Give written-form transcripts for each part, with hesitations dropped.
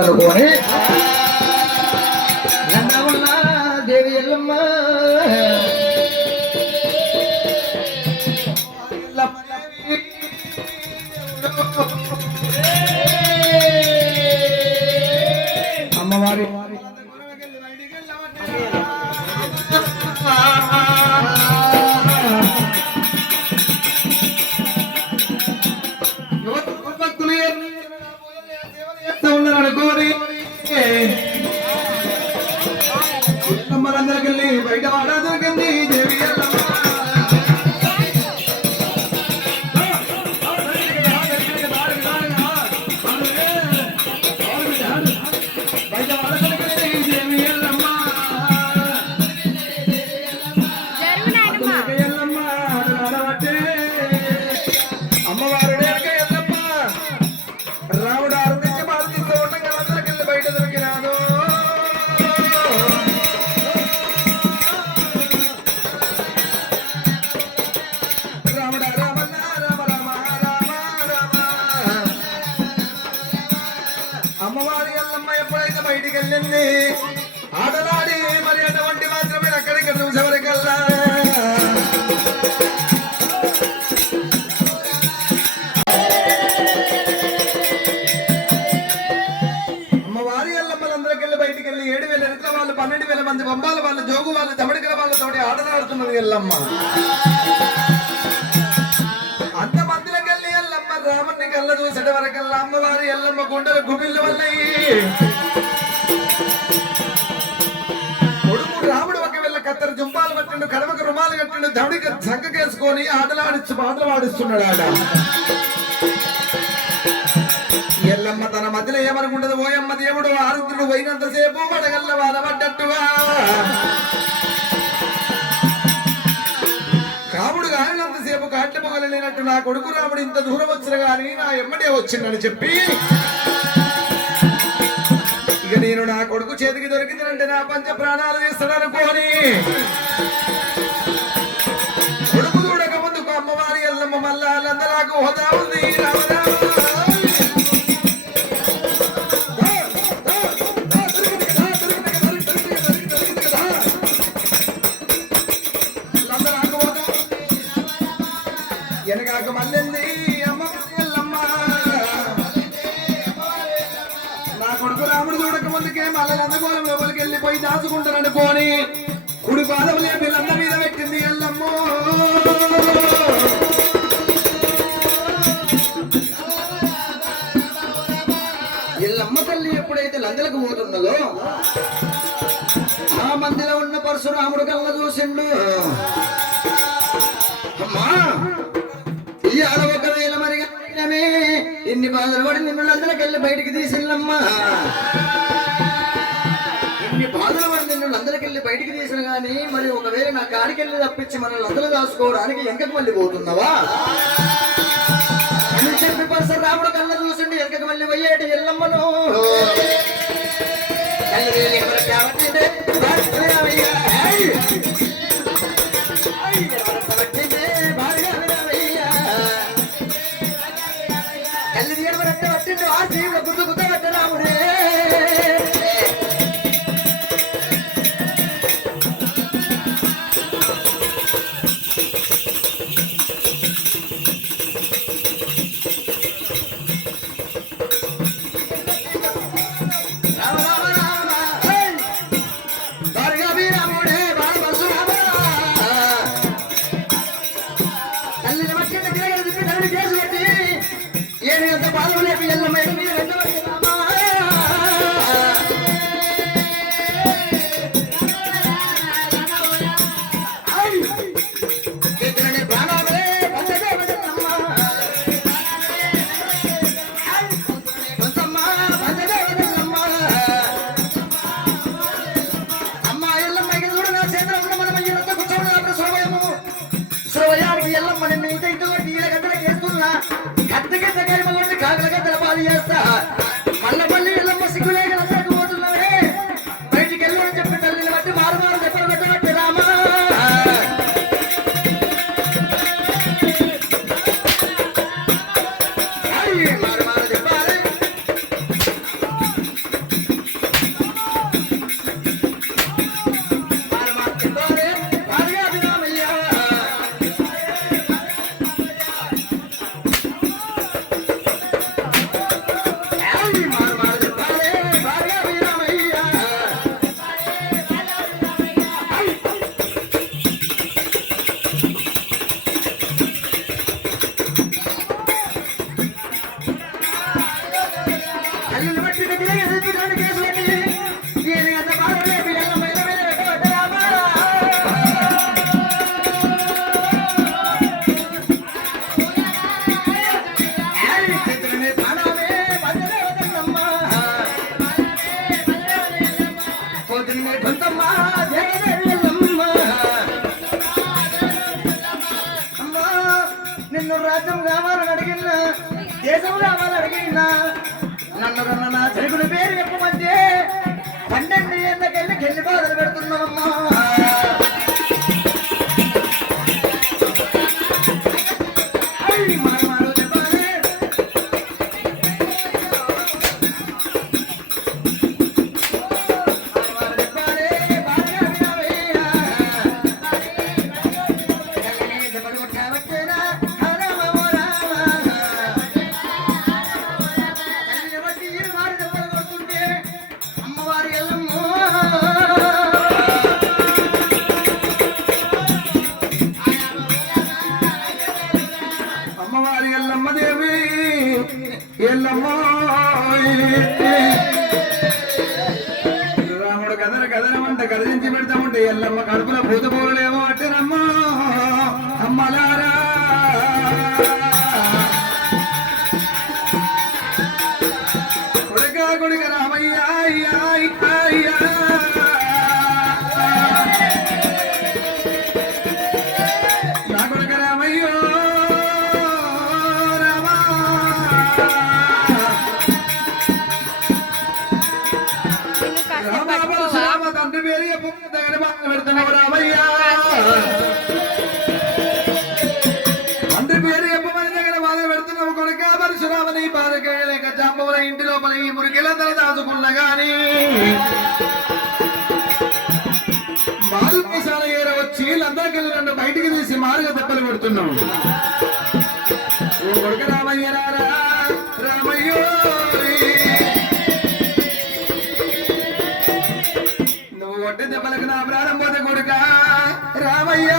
అనుకోని నందమున్న దేవి ఎల్లమ్మ అమ్మవారి ఎల్లమ్మలందరికెళ్ళి బయట వాడ దొరికింది దేవి ఎల్లమ్మ బయట వాడ దొరికింది దేవి ఎల్లమ్మ ఎల్లమ్మ ఆడబట్టే అమ్మవారు ఎల్లమ్మ రాముడు ఆరు నుంచి బాధిస్తూ ఉండగా అందరికెళ్ళి బయట దొరికినాడు అమ్మవారి ఎల్లమ్మ ఎప్పుడైతే బయటికి వెళ్ళింది ఆటలాడి మరి అటువంటి మాత్రమే అక్కడికి చూసేవరకల్లా అమ్మవారి ఎల్లమ్మలందరికీ వెళ్ళి బయటికి వెళ్ళి 7,000 ఎట్ల వాళ్ళు 12,000 మంది బొమ్మాల వాళ్ళు జోగు వాళ్ళు దమడికల వాళ్ళతోటి ఆటలాడుతున్నది ఎల్లమ్మ రాముని కళ్ళ చూసేట వరకల్లా అమ్మవారి ఎల్లమ్మ గుండెలు గుబిళ్ళు వల్లయి కొడుకు రాముడు ఒక వెళ్ళ కత్తరు జుంపాలు పట్టిండు కడమకు రుమాలు కట్టిండు దవడికి సంకకేసుకొని పాటలు ఆడిస్తున్నాడు ఆడ ఎల్లమ్మ తన మధ్యలో ఏమనుకుంటది ఓయమ్మ దేవుడు ఆరుద్రుడు పోయినంతసేపు పడగల్ల వాళ్ళ పడ్డట్టుగా రాముడు కానినంతసేపు కాట్ల పొగలేనట్టు నా కొడుకు రాముడు ఇంత దూరం వచ్చిన గాని నా ఎమ్మటే వచ్చిందని చెప్పి ఇక నేను నా కొడుకు చేతికి దొరికిందంటే నా పంచ ప్రాణాలు తీస్తాడనుకోని కొడుకు చూడక ముందుకు అమ్మవారి ఎల్లమ్మ మళ్ళా లందరాకు హోదా ఉంది వెనకాక మళ్ళీ అమ్మ ఎల్లమ్మ నా కొడుకు రాముడు చూడక ముందుకే మళ్ళీ నందగోళం లోపలికి వెళ్ళిపోయి దాచుకుంటారనుకోని కుడి పాదములే పిల్లంద మీద పెట్టింది ఎల్లమ్మ ఎల్లమ్మ తల్లి ఎప్పుడైతే లందలకు పోతున్నదో ఆ మందిలో ఉన్న పరశురాముడు కళ్ళ చూసిండు అమ్మా ఇవాళ 1,000 మరి ఇన్ని బాధలు పడి నిన్ను అందరికెళ్ళి బయటికి తీసిల్లమ్మా ఇన్ని బాధలు పడి నిన్ను అందరికెళ్ళి బయటికి తీసిన గాని మరి ఒకవేళ నా కాడికెళ్ళి తప్పించి మనల్ని అందరూ దాచుకోవడానికి వెనకకు మళ్ళీ పోతున్నావా అని చెప్పి పరశురాముడు కళ్ళ చూసిండి వెనకకు మళ్ళీ పోయేటి ఎల్లమ్మను రామ రామ రామ నిన్ను రాజ్యం కావాలని అడిగినా దేశం కావాలని అడిగినా నన్ను కన్నా నా చెరుకుల పేరు చెప్పమంటే 12 ఏళ్ళకెళ్ళి గెల్లి బాధలు పెడుతున్నామమ్మా. రాముడు కదలమంట కదిలించి పెడతామంటే ఎల్లమ్మ కడుపుల భూతపోలేమో అట్టేనమ్మా అమ్మలారా. కొడుక రామయ్య నా కొడుక రామయ్యో తండ్రి పేరు దగ్గర బాగా పెడుతున్నావు రామయ్య. తండ్రి పేరు చెప్పమని దగ్గర బాగా పెడుతున్నావు కొడుక పరశురామని పారకేయలేక జాంబవుల ఇంటి లోపల ఈ మురికిలందరూ దాచుకున్నా గాని మారుసాల ఏర వచ్చి వీళ్ళందరికీ నన్ను బయటికి తీసి మారుగా దెబ్బలు పెడుతున్నావు. ఓ కొడుక రామయ్య రారా రామయ్యో కొట్టి దెబ్బలకు నా ప్రాణం పోతే కొడుక రామయ్య.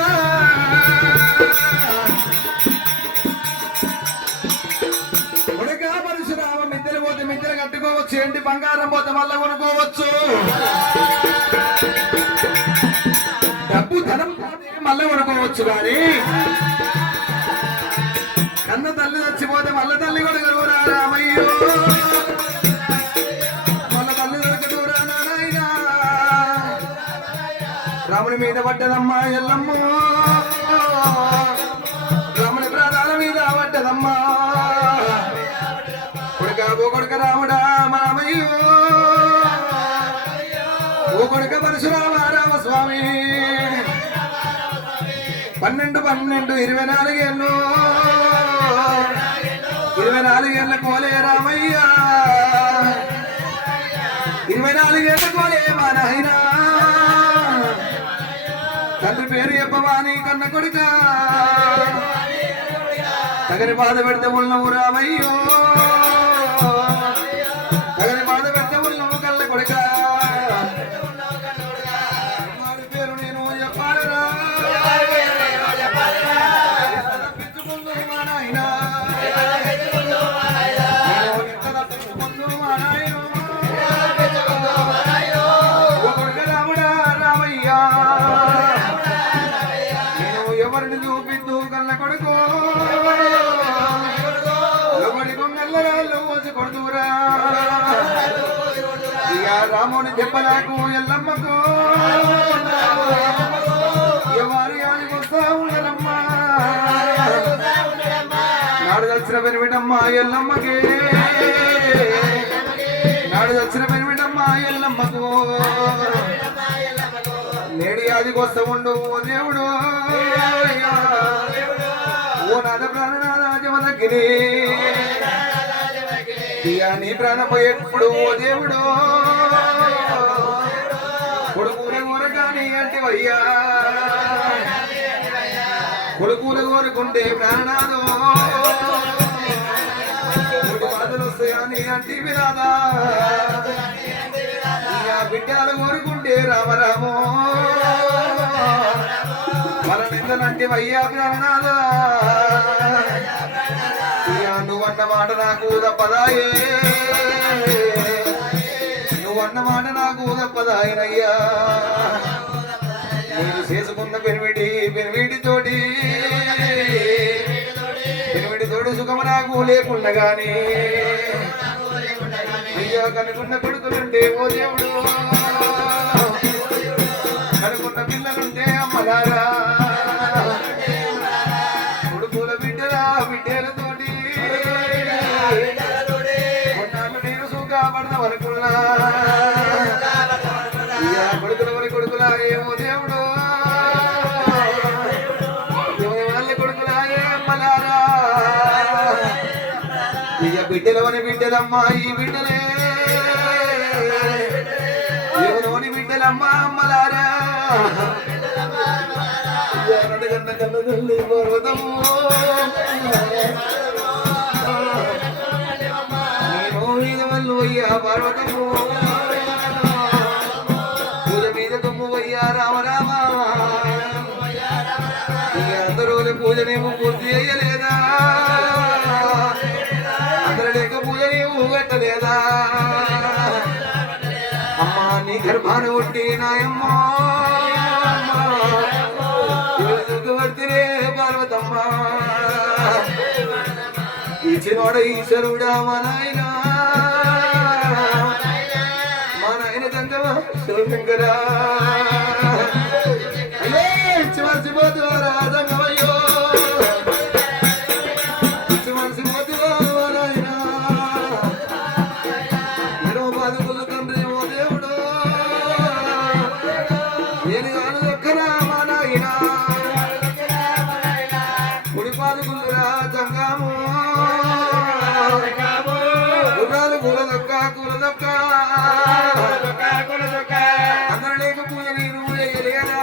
కొడుక పరశురామ మిద్దెలు పోతే మిద్దెలు కట్టుకోవచ్చు, ఏంటి బంగారం పోతే మళ్ళా కొనుక్కోవచ్చు, డబ్బు ధనం మళ్ళీ కొనుక్కోవచ్చు. కానీ కన్న తల్లి చచ్చిపోతే మళ్ళీ తల్లి కూడా కలుగురా రామయ్యో. రాముని మీద పడ్డదమ్మా ఎల్లమ్మ, రాముని ప్రాణాల మీద పడ్డదమ్మా. కొడుక రాముడా రామయ్యో, ఓ కొడుక పరశురామ రామస్వామి. 12 24 ఏళ్ళు 24 ఏళ్ళ కోలే రామయ్య, 24 ఏళ్ళ కోలే మా నాయనా. తండ్రి పేరు చెప్పవాని కన్న కొడుక తగని బాధ పెడితే ఉన్నవు రామయ్యో, తగని బాధ పెడితే ఉన్నవు కళ్ళ కొడుక. పేరు నేను చెప్పాలరా మా నాయన, రాముడా రామయ్య. ఎవరిని చూపిద్దు కళ్ళ కొడుకో నల్లరాళ్ళు వచ్చి కొడుతురా. ఇక రాముని దెబ్బలకు ఎల్లమ్మకు ఎవరి ఆడికి వస్తా ఉండరమ్మా. నాడు దచ్చిన పెరిమిటమ్మా ఎల్లమ్మకి, నాడు దచ్చిన పెరిమిటమ్మా ఎల్లమ్మకు. నేడి ఆదికి వస్తా ఉండు దేవుడు, ఓ నాద ప్రాణనాథ జమదగ్గిని. నీ ప్రాణం ఎప్పుడు ఓ దేవుడు, కొడుకుల కోరగాని అంటివయ్యా, కొడుకుల కోరుకుంటే ప్రాణనాథో బాధలు వస్తాయని అంటివి రాదా. బిడ్డలు కోరుకుంటే రామరామో మన నిందనంటివయ్యా ప్రాణనాథ. నువ్వన్న మాట నాకు తప్పదాయే, అన్న మాట నాకు తప్పదాయనయ్యా నేను చేసుకున్న పెనివిడితోటి సుఖము నాకు లేకుండా గాని అయ్యా కనుకున్న కొడుకులుంటే ఓ దేవుడు కనుకున్న పిల్లలుంటే అమ్మలారా కొడుకుల బిడ్డరా బిడ్డలతోటి కొన్నాళ్ళు నేను సుఖపడదాం అనుకున్నా అయ్యా కొడుకుల వరి కొడుకులా ఏమో దేవుడు వాళ్ళ కొడుకులా ఏ అమ్మలారా ఇక బిడ్డలోని బిడ్డలమ్మా ఈ బిడ్డలే ఎవరోని బిడ్డలమ్మా అమ్మలారా కన్న కన్న తల్లి పర్వతము నేను మీద వల్లు అయ్యా పర్వతము పూజ మీద తుమ్ము అయ్యా రామరామ ఇక అందరూ పూజనేమో పూర్తి అయ్యలేదా అందరలేక పూజ నీవు కట్టలేదా అమ్మా నీ గర్భాన ఒట్టి నాయమ్మా వర్తిరే పార్వతమ్మ ఇచ్చినోడ ఈశ్వరుడా మా నాయన తంగమ శివశంకరా అయ్యే ఇచ్చి మర్చిపోతువారా తంగమయ్యో ఇచ్చి మర్చిపోతువా నాయన ఎడో బాధకుల తండ్రి ఓ దేవుడు నేను కాను దొక్కరా మా నాయన కుడి పాదుకులురా తంగము గుర్రాలు కూలదొక్క అందరూ లేక పూజ నీరు వేయలేదా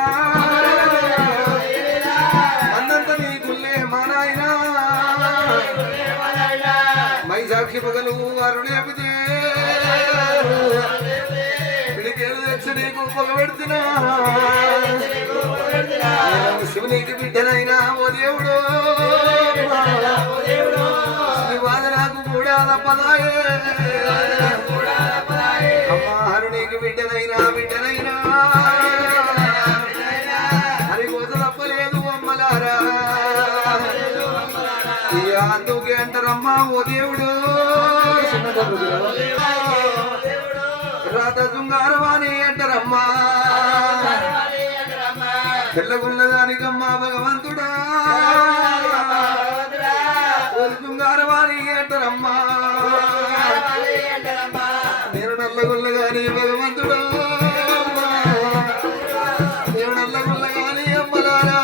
అన్నంత నీకుల్లే మా నాయన మై సాక్షి పగలు వారుని అపితే పిడికేలు తెచ్చి నీకు పొగబెడుతున్నా శివునికి బిడ్డనైనా ఓ దేవుడు నీ బాధ నాకు కూడా తప్పదాయే అమ్మా హరునికి బిడ్డనైనా హరి కోస తప్పలేదు అమ్మలారా అందుకే అంటారమ్మా ఓ దేవుడు రాత శృంగారవాణి అంటారమ్మా తెల్లగున్నదానికమ్మా భగవంతుడా శృంగారవాణి అంటారమ్మా నేను నల్లగుల్లగాని భగవంతుడా నేను నల్లగుల్లగాని అమ్మలారా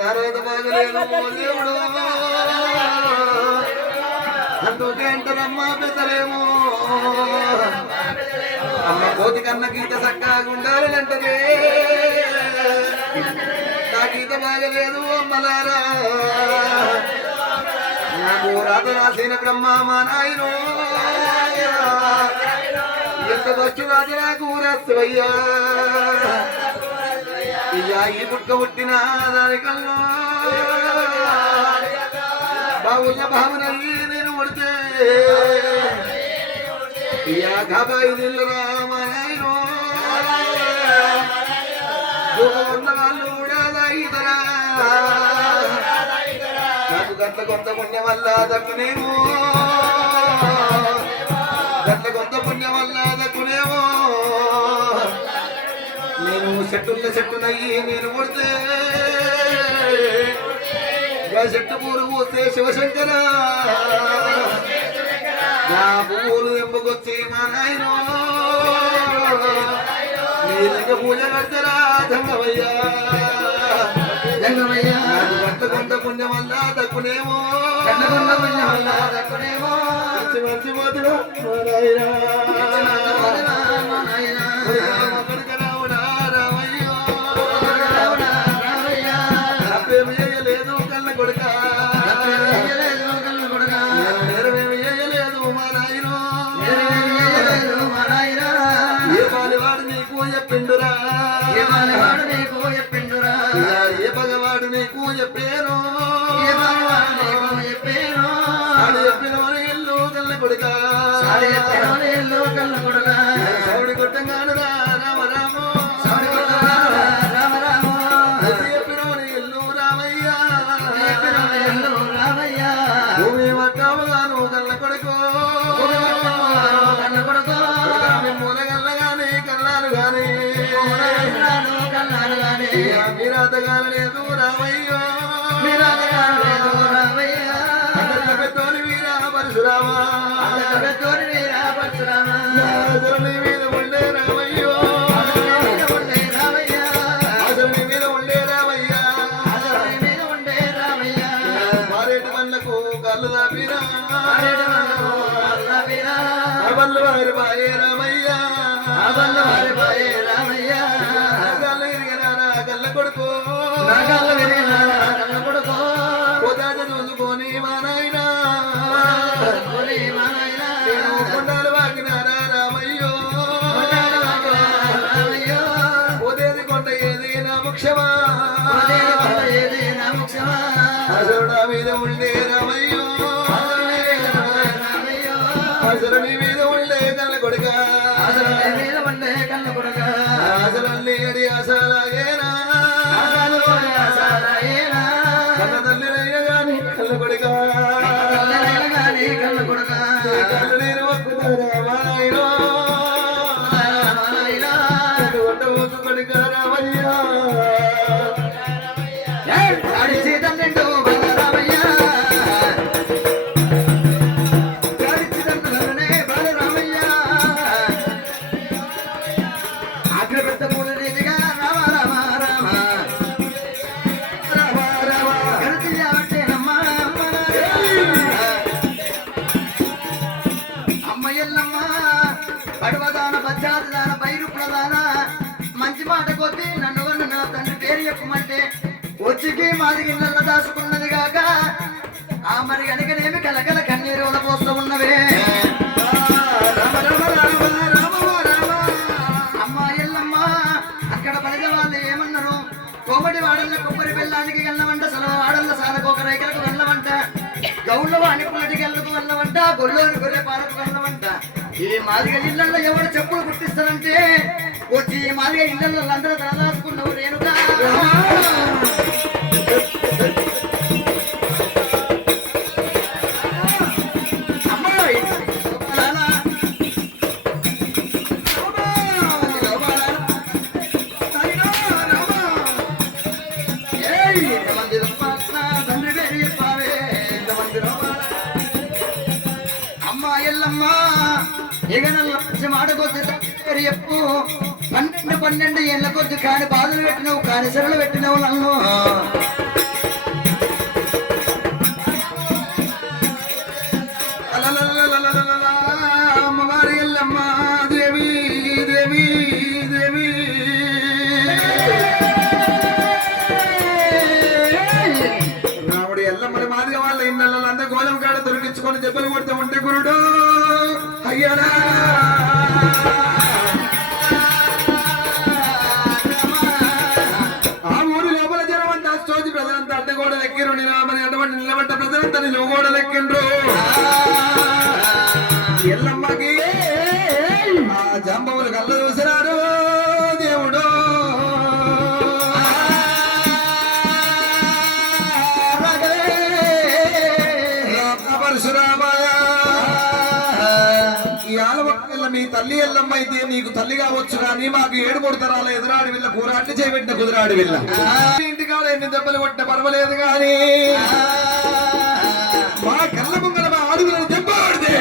నారాయణ బాగలేదు దేవుడు అందుకే అంటారమ్మా పెద్దలేమో అమ్మ కోతి కన్న గీత చక్కగా ఉండాలంటే నా గీత బాగలేదు అమ్మలారా నాకు రాత రాసిన బ్రహ్మ మా నాయనో ఎంత బస్సు రాజు నాకు రాస్తవయ్యా ఇయ్యా ఈ పుట్ట పుట్టిన దానికల్లా బావుల భావన నేను పడితే ఇయ్యా కాబాయి నిల్లురా మా నాయనో ఉన్న వాళ్ళు కూడా దాయితరా నాకు గట్ల కొంత పుణ్యం వల్ల దక్కునేమో గట్ల కొంత పుణ్యం వల్ల దక్కునేమో నేను చెట్టునయ్యి నేను కొడితే చెట్టు పూలు పోతే శివశంకర నా పువ్వులు ఎంపుకొచ్చి మా నాయనో నీకు పూజ కడతారా దంగమయ్యా నాకు గట్ల కొంత పుణ్యం వల్ల దక్కునేమో మంచి మధురా లేదు కళ్ళ కొడుక నెరవేమి చేయలేదు మా నాయనో ఏ బాలివాడు నీకు చెప్పిండురా ఏ భగవాడు నీకు చెప్పాను చెప్పిన ఇల్లు కళ్ళ కొడుక సాడి ఎత్తినోని ఎల్లు కళ్ళ కొడుక సౌడి కొట్టంగాను రామ రామ రామ రామ చెప్పినోని ఎల్లు రామయ్య ఎల్లు రామయ్య భూమి పట్టాముగాను కళ్ళ కొడుకు కళ్ళ కొడుక మూలగల్ల గాని కళ్ళాలు గాని కళ్ళాలు గాని మీరాతగాను లేదు రామయ్యో మీరాజగారు రామయ్య పెద్దోని వీరా పరశురామ పెద్దోని వీరా పరశురామ అసలు మీద ఉండే రామయ్యో ఉండే రామయ్య అసలు మీద ఉండే రామయ్య మీద ఉండే రామయ్య మారేటి పళ్ళకు కళ్ళు దాపిరా వీరా అబల్లు వారి బాయే రామయ్య అబల్ల వారి బాయే రామయ్య కళ్ళు విరిగినారా కళ్ళ కొడుకు నాగాల విరిగినా కళ్ళ కొడుకు పోతాజ చూసుకొని మా నాయనా ఓలి మా నాయనా కొండాలు వాకినారా రామయ్యో రామయ్యో పోతేది కొండ ఏది నా ముఖ్యమా ఏది నా ముఖ్యమా అసలు నా మీద ఉండే రామయ్యో రామయ్యో అసలు నీ మీద ఉండే కళ్ళ కొడుక అసలు మీద ఉండే కళ్ళ కొడుక అసలు లేడి అసలాగేనా అసలైనా కన్న తల్లినయ్య గాని కళ్ళ కొడుక గాని కళ్ళ కొడుక కళ్ళు నేను ఒక్కుతారా మా నాయనో నాయనా వంట ఒక్కు కొడుక రామయ్యా అడిచి తండ్రి బాలరామయ్య అడిచి తండ్రి బాలరామయ్య ఆఖరి పెద్ద మూడు రీతిగా రామ రామ రామ రామ రామ గడిచి ఆటేనమ్మ అమ్మ ఎల్లమ్మ పడవదాన పచ్చాది దాన బైరుపుల దాన మంచి మాట కొద్ది నన్ను వన్న నా తండ్రి పేరు చెప్పమంటే వచ్చికి మాది గిన్నెల దాచుకున్నది కాక ఆ మరి కనుకనేమి కలకల కన్నీరుల పోస్తూ ఉన్నవే అమ్మ ఎల్లమ్మ అక్కడ పలిద వాళ్ళు ఏమన్నారు కోమటి వాడల్ల కొబ్బరి బెల్లానికి వెళ్ళవంట సలవ వాడల్ల సాలకొక రైకలకు వెళ్ళవంట గౌళ్ళ వాణి పుల్లటికి వెళ్ళకు వెళ్ళవంట గొల్లోని గొర్రె పాలకు వెళ్ళవంట ఈ మాదిగ ఇళ్లలో ఎవరు చెప్పులు గుర్తిస్తారంటే వచ్చి ఈ మాదిగ ఇళ్లలో అందరూ తలదాచుకున్నావు రేణుగా అమ్మాయి తండ్రి పేరు చెప్పావే అమ్మా ఎల్లమ్మ ఎగనల్ల మాట కొద్ది పేరు చెప్పు 12 ఏళ్ళ కొద్ది కాని బాధలు పెట్టినవు కాని సెరలు పెట్టినవు నన్ను అమ్మవారి ఎల్లమ్మ దేవి దేవి దేవి రాముడు ఎల్లమ్మని మాదిగా వాళ్ళ ఇళ్ళల్లో అంత గోళం కాడ దొరికించుకొని దెబ్బలు కొడితే ఉంటే గురుడు అయ్యారా ఆ ఊరి లోపల జనం అంతా చోది ప్రజలంతా అడ్డగోడ లెక్కిరు నిలబడి అటువంటి నిలబడ్డ ప్రజలంతా నిలువగోడ లెక్కిండ్రు ఎల్లమ్మకి ఆ జాంబవులు కళ్ళు చూసినారు దేవుడు పరశురామాయ ఈ ఆలవల్ల మీ తల్లి ఎల్లమ్మ అయితే నీకు తల్లి కావచ్చు కానీ మాకు 7 తరాల ఎదురాడి వీళ్ళ కూరాటి చేయబెట్టిన కుదురాడి వీళ్ళ ఇంటికాడ ఎన్ని దెబ్బలు కొట్టిన పర్వాలేదు కానీ మా కళ్ళ ముంగల మా అడుగులను దెబ్బ ఆడితే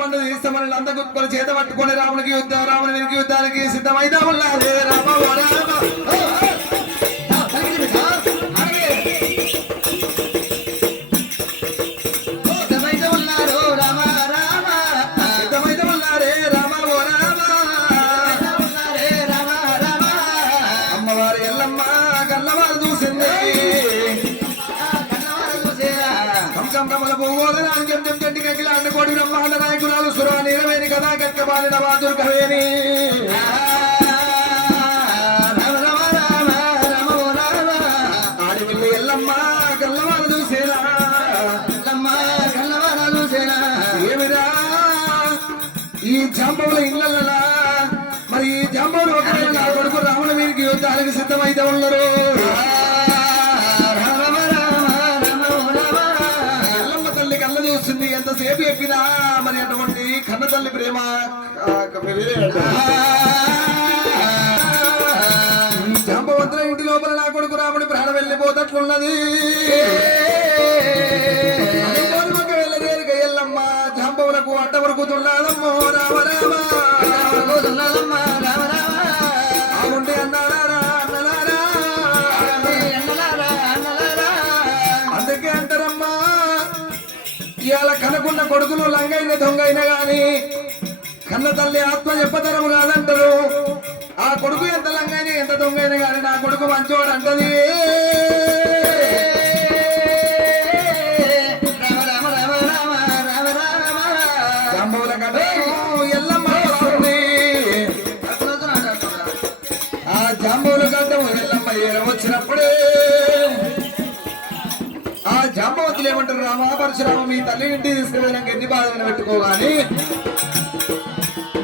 పండు తీస్తామని అంత గుప్పలు చేత పట్టుకొని రామునికి యుద్ధం రాముని వీరికి యుద్ధానికి సిద్ధమైతే ఉన్నారే రామ అమ్మవారి ఎల్లమ్మ కళ్ళవారు చూసింది కంకమ్మల భూగోళాన్ని జంజం జంటి కగిల అండకోడి బ్రహ్మాండ నాయకురాలు సురా నీలవేణి కదా కక్కబాలిన బాదుర్గవేణి ఆడివిల్లు ఎల్లమ్మ కళ్ళవారు చూసేరా జాంబవుల ఇళ్ళలా మరి ఈ జాంబవులు ఒకవేళ నా కొడుకు రావణ వీరికి యుద్ధానికి సిద్ధమైతే ఉన్నారు. ఎల్లమ్మ తల్లి కళ్ళ చూస్తుంది ఎంతసేపు చెప్పినా మరి అటువంటి కన్న తల్లి ప్రేమ జాంబవంతుల ఇంటి లోపల నా కొడుకు రాముడి ప్రాణం వెళ్ళిపోతట్లున్నది. వెళ్ళదేరుగ జాంబవులకు అడ్డ వరకుతున్నాదమ్మో రామ అందుకే అంటారమ్మా ఇవాళ కనకున్న కొడుకులు లంగైన దొంగైన గాని కన్న తల్లి ఆత్మ చెప్పతరం కాదంటారు. ఆ కొడుకు ఎంత లంగైన ఎంత దొంగైన గాని నా కొడుకు మంచోడు అంటది. జాంబవుల గడ్డం ఎల్లమ్మ వచ్చినప్పుడే ఆ జాంబవతులు ఏమంటారు, రామ పరశురామ మీ తల్లి ఇంటికి తీసుకుపోయినాక ఎన్ని బాధలను పెట్టుకోగాని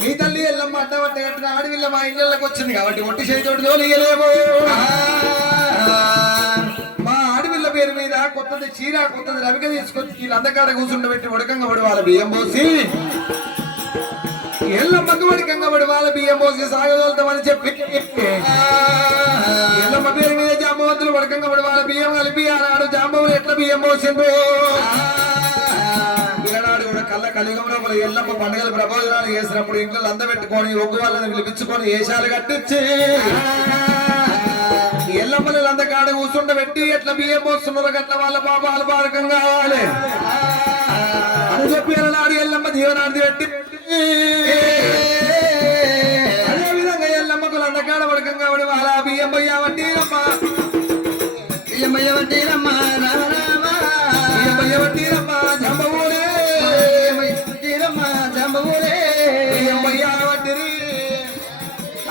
మీ తల్లి ఎల్లమ్మ అడ్డబట్ట కట్టిన ఆడవిల్ల మా ఇళ్ళకి వచ్చింది కాబట్టి ఒట్టి చేతోటి తోలియలేము. మా ఆడవిల్ల పేరు మీద కొత్తది చీర కొత్తది రవిక తీసుకొచ్చి వీళ్ళు అందకాడ కూర్చుండబెట్టి ఉడకంగా పడి వాళ్ళ బియ్యం పోసి ఎల్లమ్మకు వడికంగా పడి వాళ్ళ బియ్యం పోసి సాగదోలుతామని చెప్పి ఎల్లమ్మ పేరు మీద జాంబవంతులు వడకంగా పడి వాళ్ళ బియ్యం కలిపి ఆనాడు జాంబవులు ఎట్లా బియ్యం పోసిండ్రు. ఈనాడు కూడా కళ్ళ కలియుగం లోపల ఎల్లమ్మ పండుగల ప్రబోధనాలు చేసినప్పుడు ఇంట్లో అందబెట్టుకొని ఒగ్గు వాళ్ళని పిలిపించుకొని ఏషాలు కట్టించి ఎల్లమ్మని అందకాడ కూర్చుండబెట్టి ఎట్లా బియ్యం పోస్తున్నారు గట్ల వాళ్ళ పాపాలు పారకం కావాలి అని చెప్పి అలనాడు ఎల్లమ్మ జీవనార్థి పెట్టి అదే విధంగా ఎల్లమ్మకు లండకాడ వడకంగా పడి వాళ్ళ బియ్యం బయ్య వడ్డీరమ్మా బియ్యం బయ్య వడ్డీరమ్మా బియ్యం బయ్య వడ్డీరమ్మా జంబవూరే వడ్డీరమ్మా జంబవూరే బియ్యం బయ్య వడ్డీరి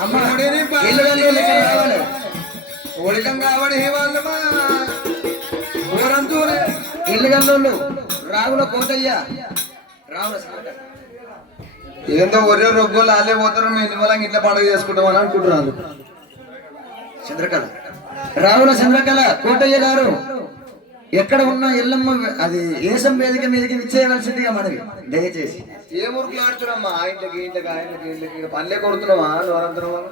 అమ్మ ఓడికంగా పడి వాళ్ళమ్మా ఊరంతూరే ఇల్లుగల్లోళ్ళు రాగుల కోటయ్య రావుల ఏందో ఒరే రొగ్గులు ఆలే పోతారు మేము నిమ్మలంగా ఇట్లా పండుగ చేసుకుంటామని అనుకుంటున్నాను. చంద్రకళ రావుల చంద్రకళ కోటయ్య గారు ఎక్కడ ఉన్న ఎల్లమ్మ అది ఏసం వేదిక మీదకి విచ్చేయవలసిందిగా మనవి దయచేసి. ఏ ఊరికి ఆడుతున్నామ్మా ఇంట్లోకి ఇంట్లోకి ఆయనకి ఇంట్లోకి పల్లె కొడుతున్నావా నోరంతున్నావా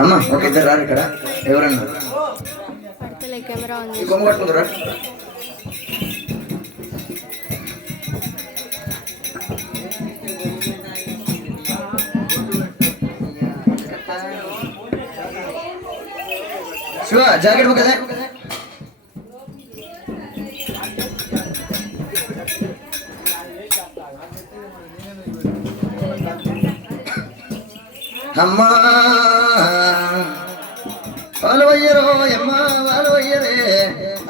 అమ్మా ఒక ఇద్దరు రారు ఇక్కడ ఎవరన్నా కొమ్ము కట్టుకుందరా శివ జాకెట్ కదా అమ్మా వాళ్ళు వయ్యరో అమ్మ వాళ్ళు వయ్యరే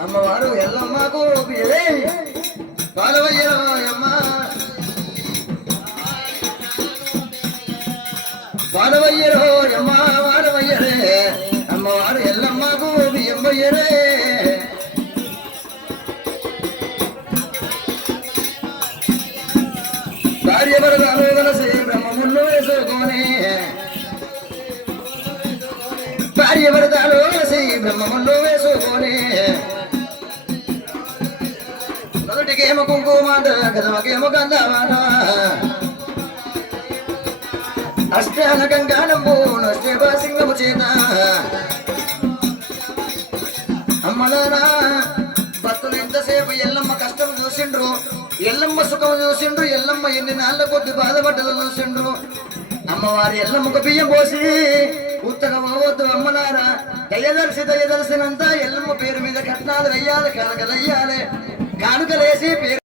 అమ్మవారు ఎల్లమ్మకు వాళ్ళు వయ్యరో అమ్మ వాళ్ళు వయ్యరో అమ్మ వాళ్ళు వయ్యరే అమ్మవారు ఎల్లమ్మకు బియ్యం వయ్యరే భార్య భరతాలు కలిసి బ్రహ్మముళ్ళు వేసుకొని భార్య భరతాలు కలిసి బ్రహ్మముళ్ళు వేసుకొని మొదటికేమో కుంకుమాట గదమకేమో గంధమాట అష్టాన గంగానమ్ము నష్టేప సింగము చేత అమ్మలారా భక్తులు ఎంతసేపు ఎల్లమ్మ కష్టం చూసిండ్రు ఎల్లమ్మ సుఖం చూసిండ్రు ఎల్లమ్మ ఎన్ని నాళ్ళ కొద్ది బాధపడ్డలు చూసిండ్రు అమ్మవారి ఎల్లమ్మకు బియ్యం పోసి ఉత్తగా పోవద్దు అమ్మలారా దయదర్శినంతా ఎల్లమ్మ పేరు మీద కట్నాలు వెయ్యాలి కానుకలు వేయాలి కానుకలేసి పేరు